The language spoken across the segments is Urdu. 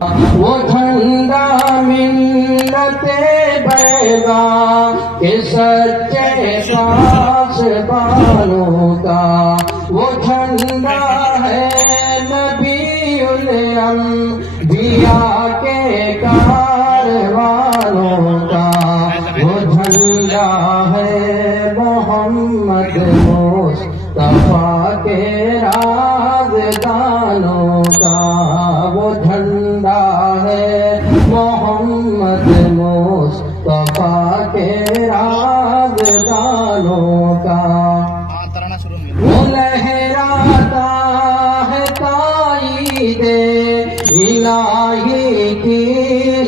وہ جھنڈا ملت بیضا کے سچے پاسبانوں کا، وہ جھنڈا ہے نبی الانبیاء کے کاروانوں کا، وہ جھنڈا ہے محمد مصطفیٰ کے رازدانوں کا، وہ جھنڈا ہے محمد مصطفیٰ کے رازدانوں کا، وہ لہراتا ہے تائید الہی کی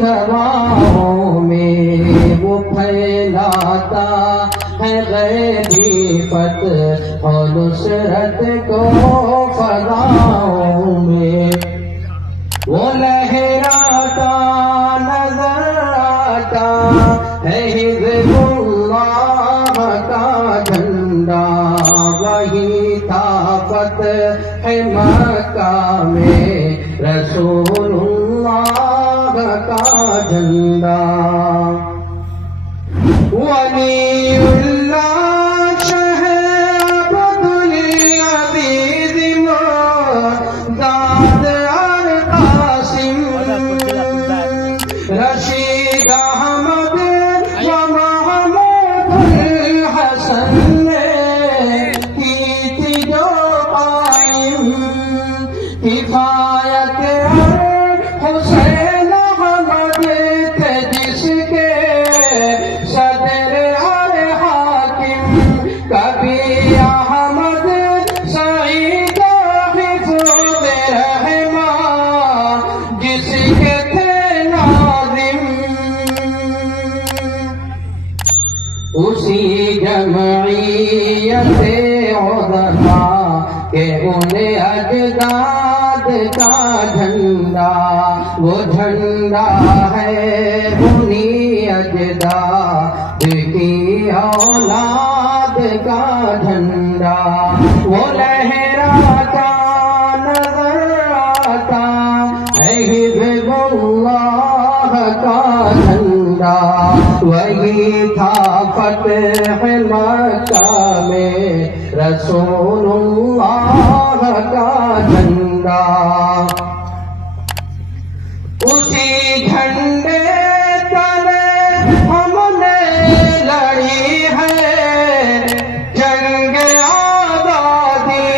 ہواؤں میں، وہ پھیلاتا ہے غیبی فتح اور نصرت کو فضاؤں میں، وہ لہراتا نظر آتا ہے حزب اللہ کا جھنڈا، وہی تھا فتح مکہ میں رسول اللہ کا جھنڈا، ولی اللہ شہ عبد العزیز مرداد القاسم رشید احمد و محمود الحسن نے کی تھی جو قائم کفایت حسین احمد تھے جس کے صدر ہر حاکم، کبھی احمد سعید حفظ رحماں جس کے تھے ناظم، اسی جمعیت علماء کہ انہیں اجداد کا جھنڈا، وہ جھنڈا ہے انہیں اجداد کی اولاد کا جھنڈا، وہ لہراتا نظر آتا ہے حزب اللہ کا جھنڈا، وہی تھا فتح مکہ میں رسول اللہ کا جھنڈا، اسی جھنڈے تلے ہم نے لڑی ہے جنگ آزادی،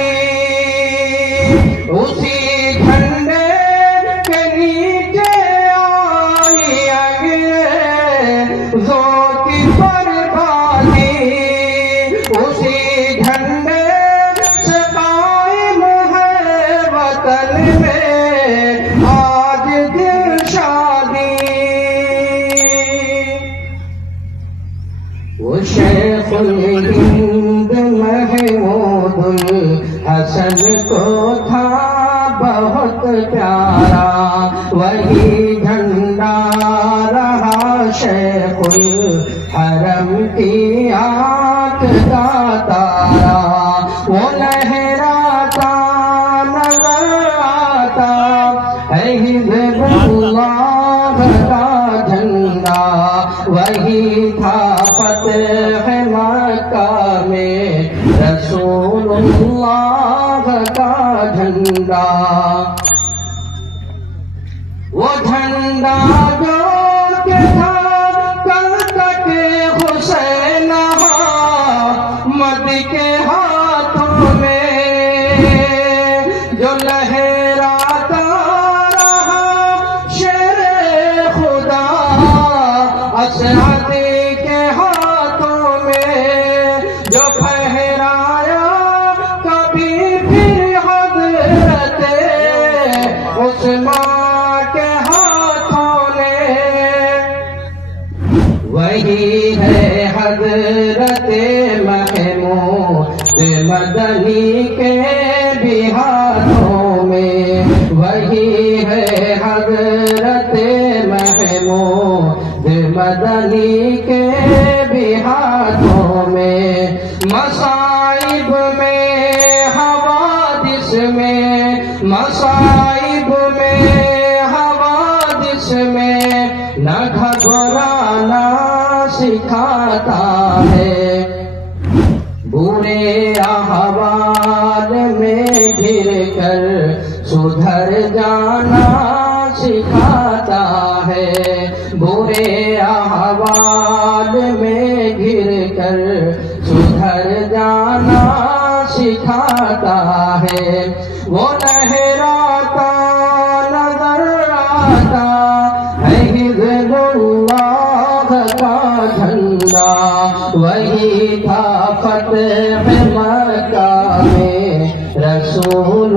اسی جھنڈے کے نیچے آئی انگریزوں کی بربادی، اسی جھنڈے سے قائم ہے وطن میں آج دلشادی، وہ شیخ الہند محمود الحسن کو تھا بہت پیارا، وہی جھنڈا رہا شیخ الحرم کی آنکھ کا تارا، وہ لہراتا نظر آتا ہے حزب اللہ کا جھنڈا، وہی تھا فتح مکہ میں رسول اللہ کا جھنڈا، وہ جھنڈا جو کہ تھا کل تک حسین احمد کے ہاتھوں میں، جو لہراتا رہا شیر خدا اسعد کے ہاتھوں میں، جو پھہرایا کبھی پھر حضرت عثمان کے ہاتھوں نے، وہی ہے حضرت محمود مدنی کے بھی ہاتھوں میں، وہی ہے حضرت محمود مدنی کے بھی ہاتھوں میں، مصائب میں حوادث میں مصائب میں ہوا سکھاتا ہے، برے احوال میں گر کر سدھر جانا سکھاتا ہے، برے احوال میں گر کر سدھر جانا سکھاتا ہے، وہ لہراتا نظر آتا ہے حزب اللہ کا جھنڈا، وہی تھا فتح مکہ میں رسول